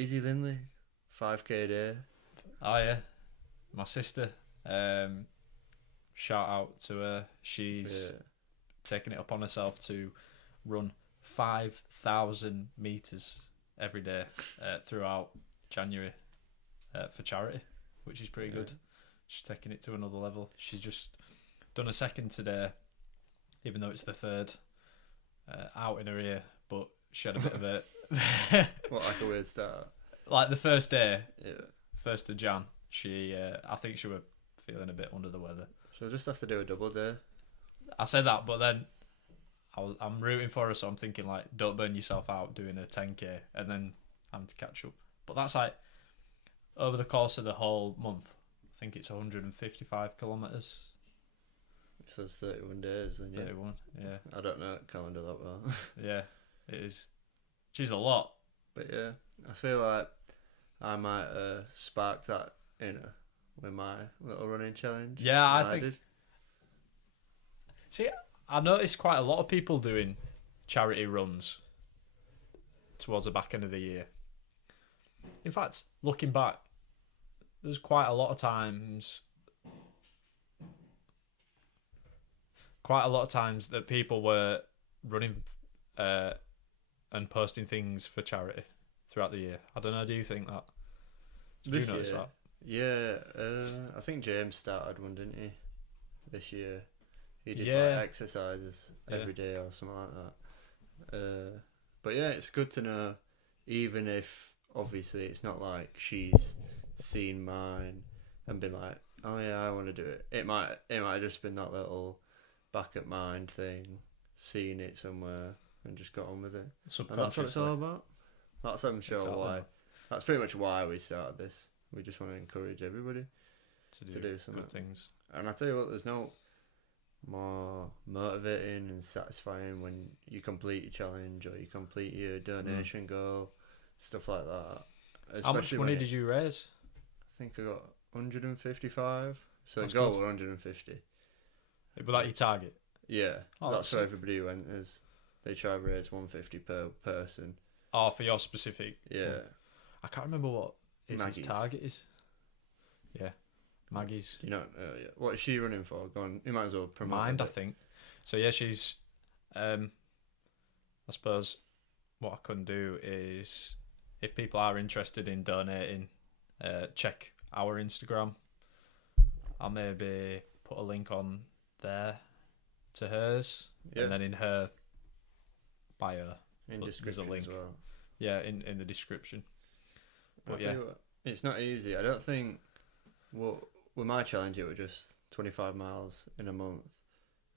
Izzy Lindley, 5k a day. Oh yeah, my sister. Shout out to her. She's Yeah, taken it upon herself to run 5,000 meters every day throughout January for charity, which is pretty yeah. good. She's taking it to another level. She's just done a second today, even though it's the third out in her ear. But she had a bit of a What, like a weird start? like the first day, Yeah. 1st of Jan. She, I think she were feeling a bit under the weather. She'll just have to do a double day. I said that, but then I'm rooting for her, so I'm thinking like, don't burn yourself out doing a 10k and then having to catch up. But that's like over the course of the whole month. I think it's 155 kilometers. So it's 31 days, then yeah. 31. Yeah, I don't know calendar that well. yeah, it is. She's a lot. But yeah, I feel like I might spark that in her with my little running challenge. Yeah, I that think. did. See, I noticed quite a lot of people doing charity runs towards the back end of the year. In fact, looking back, there's quite a lot of times that people were running and posting things for charity throughout the year. I don't know, do you think that? Did This you notice year, that? yeah, I think James started one, didn't he? This year, he did Yeah. like exercises Yeah. every day or something like that. But yeah, it's good to know, even if obviously it's not like she's seen mine and been like, oh yeah, I want to do it. It might have just been that little back at mind thing, seeing it somewhere and just got on with it. And that's what it's all about. That's I'm sure Exactly. why. That's pretty much why we started this. We just want to encourage everybody to to do something. good things. And I tell you what, there's no more motivating and satisfying when you complete your challenge or you complete your donation goal, stuff like that. How much Especially money when did you raise? I think I got 155. So That's the goal good. was 150. Was that your target? Yeah, Oh, that's that's for sick. everybody who enters. They try to raise 150 per person. Oh, for your specific. Yeah. I can't remember what his Maggie's. target is. Yeah, Maggie's. You know, what is she running for? Go on, you might as well promote Mind, a I bit. think. So yeah, she's. I suppose what I can do is, if people are interested in donating, check our Instagram. I'll maybe put a link on there to hers, Yeah. and then in her bio, In there's a description link. as well. Yeah, in the description. I'll But tell yeah, you what, it's not easy. I don't think. Well, with my challenge, it was just 25 miles in a month.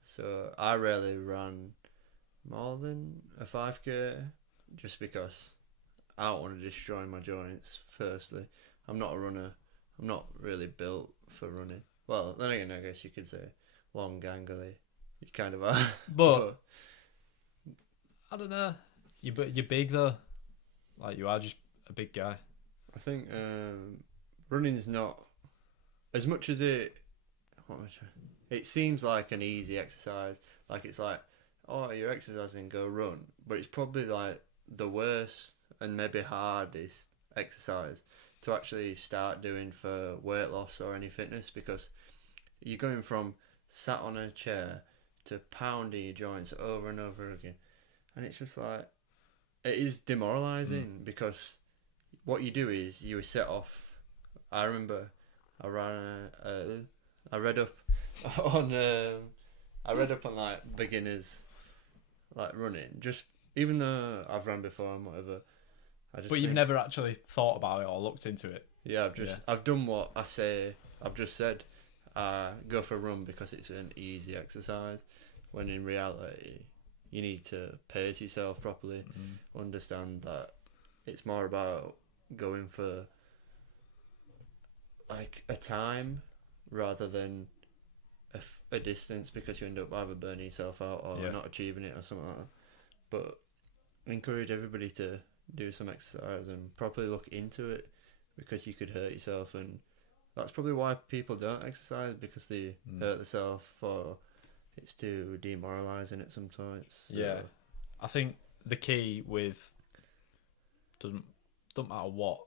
So I rarely ran more than a 5k, just because I don't want to destroy my joints. Firstly, I'm not a runner. I'm not really built for running. Well, then again, I guess you could say long, gangly. You kind of are. but I don't know. You're big though. Like you are just a big guy. I think running's not as much as it. It seems like an easy exercise. Like it's like, oh, you're exercising, go run. But it's probably like the worst and maybe hardest exercise to actually start doing for weight loss or any fitness, because you're going from sat on a chair to pounding your joints over and over again, and it's just like it is demoralizing because what you do is you set off. I remember I ran. I read up on. I read up on like beginners, like running. Just even though I've run before and whatever. But you've never actually thought about it or looked into it. Yeah, I've done what I say. I've just said, go for a run because it's an easy exercise. When in reality, you need to pace yourself properly. Understand that it's more about going for like a time rather than a distance, because you end up either burning yourself out or not achieving it or something like that. But encourage everybody to do some exercise and properly look into it, because you could hurt yourself, and that's probably why people don't exercise, because they hurt themselves, or it's too demoralising at sometimes. So. Yeah, I think the key with don't matter what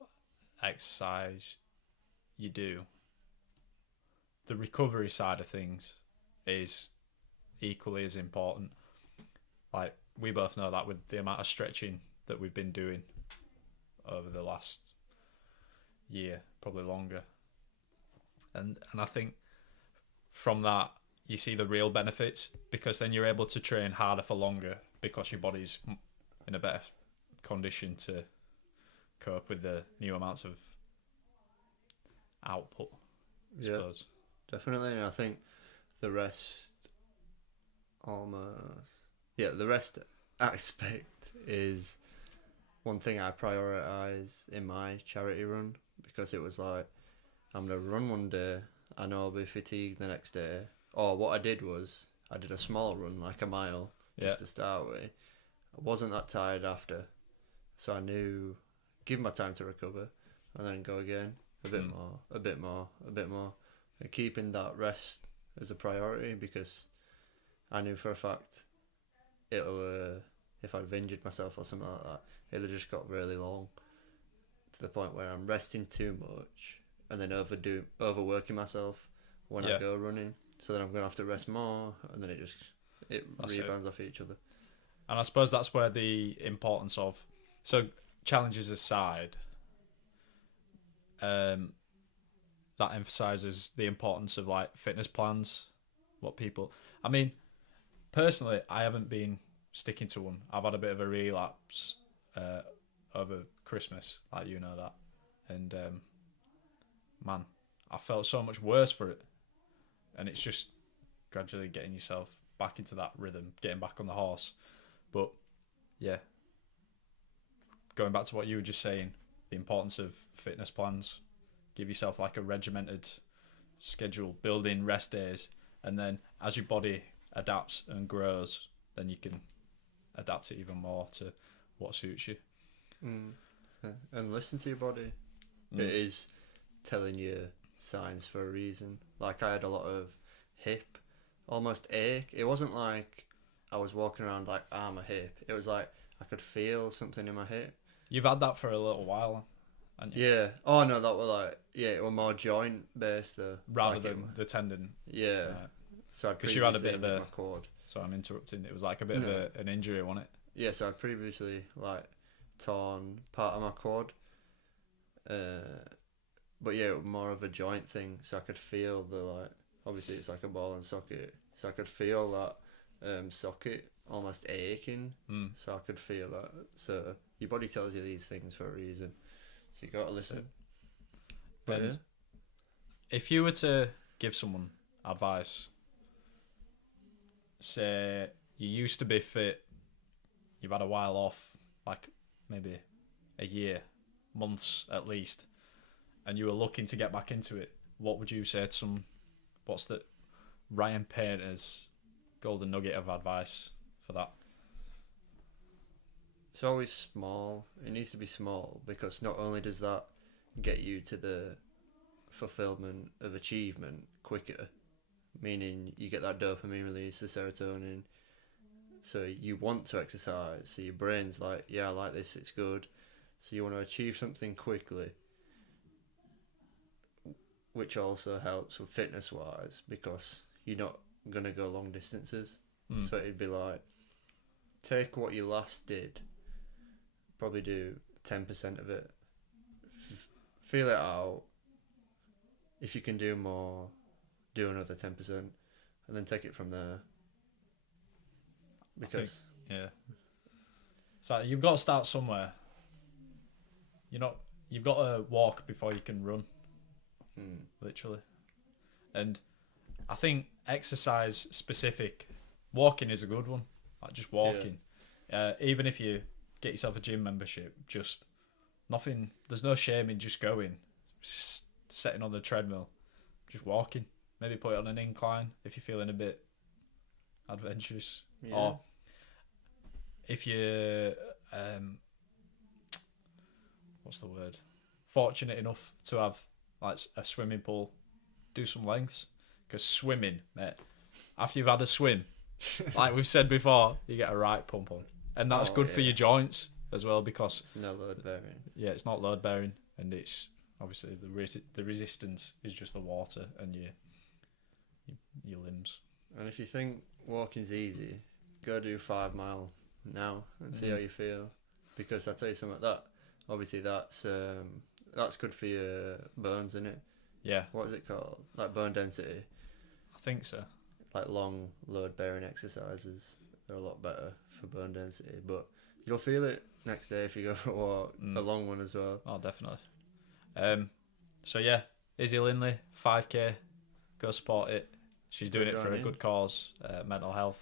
exercise you do, the recovery side of things is equally as important. Like, we both know that with the amount of stretching that we've been doing over the last year, probably longer. And I think from that you see the real benefits, because then you're able to train harder for longer because your body's in a better condition to cope with the new amounts of output, I suppose. Definitely. And I think the rest almost, the rest aspect is one thing I prioritize in my charity run, because it was like, I'm gonna run one day, I know I'll be fatigued the next day. Or what I did was I did a small run, like a mile, just to start with. I wasn't that tired after, so I knew give my time to recover and then go again, a bit more, a bit more, a bit more, and keeping that rest as a priority, because I knew for a fact it'll if I'd have injured myself or something like that, it'll have just got really long, to the point where I'm resting too much and then overworking myself when I go running. So then I'm going to have to rest more, and then it rebounds off each other. And I suppose that's where the importance of, so challenges aside, that emphasizes the importance of like fitness plans. I mean, personally, I haven't been sticking to one. I've had a bit of a relapse over Christmas, like, you know that, and man, I felt so much worse for it. And it's just gradually getting yourself back into that rhythm, getting back on the horse. But yeah, going back to what you were just saying, the importance of fitness plans. Give yourself like a regimented schedule, build in rest days, and then as your body adapts and grows, then you can adapt it even more to what suits you. And listen to your body. It is telling you signs for a reason. Like, I had a lot of hip almost ache. It wasn't like I was walking around like arm a hip. It was like I could feel something in my hip. You've had that for a little while, haven't you? Yeah. Oh no, that was like, it was more joint based though, Rather like than the tendon. Yeah. So because you had a bit of my cord. So I'm interrupting. It was like a bit of an injury, wasn't it? Yeah. So I'd previously like torn part of my quad. But yeah, it was more of a joint thing, so I could feel the, like, obviously it's like a ball and socket, so I could feel that socket almost aching, so I could feel that. So your body tells you these things for a reason, so you got to listen. But if you were to give someone advice, say you used to be fit, you've had a while off, like maybe a year, months at least, and you were looking to get back into it, what would you say to some? What's the Ryan Painter's golden nugget of advice for that? It's always small. It needs to be small, because not only does that get you to the fulfillment of achievement quicker, meaning you get that dopamine release, the serotonin, so you want to exercise, so your brain's like, yeah, I like this, it's good, so you want to achieve something quickly, which also helps with fitness wise, because you're not going to go long distances. So it'd be like, take what you last did, probably do 10% of it, feel it out. If you can do more, do another 10%, and then take it from there. Because so you've got to start somewhere. You've got to walk before you can run. Literally. And I think exercise specific, walking is a good one. Like, just walking. Even if you get yourself a gym membership, just nothing, there's no shame in just going, just sitting on the treadmill, just walking. Maybe put it on an incline if you're feeling a bit adventurous. Or if you're what's the word, fortunate enough to have like a swimming pool, do some lengths, because swimming, mate, after you've had a swim, like we've said before, you get a right pump on, and that's good for your joints. as well, because It's no load bearing. yeah, it's not load bearing, and it's obviously the resistance is just the water and your limbs. And if you think walking's easy, go do 5 mile now and see how you feel. Because I tell you something, that obviously that's good for your bones, isn't it? Yeah, What is it called? Like bone density. I think so. Like long load bearing exercises, they're a lot better for bone density. But you'll feel it next day if you go for a walk, a long one as well. Oh, definitely. So yeah, Izzy Linley, 5K, go support it. She's doing it for a good cause, mental health.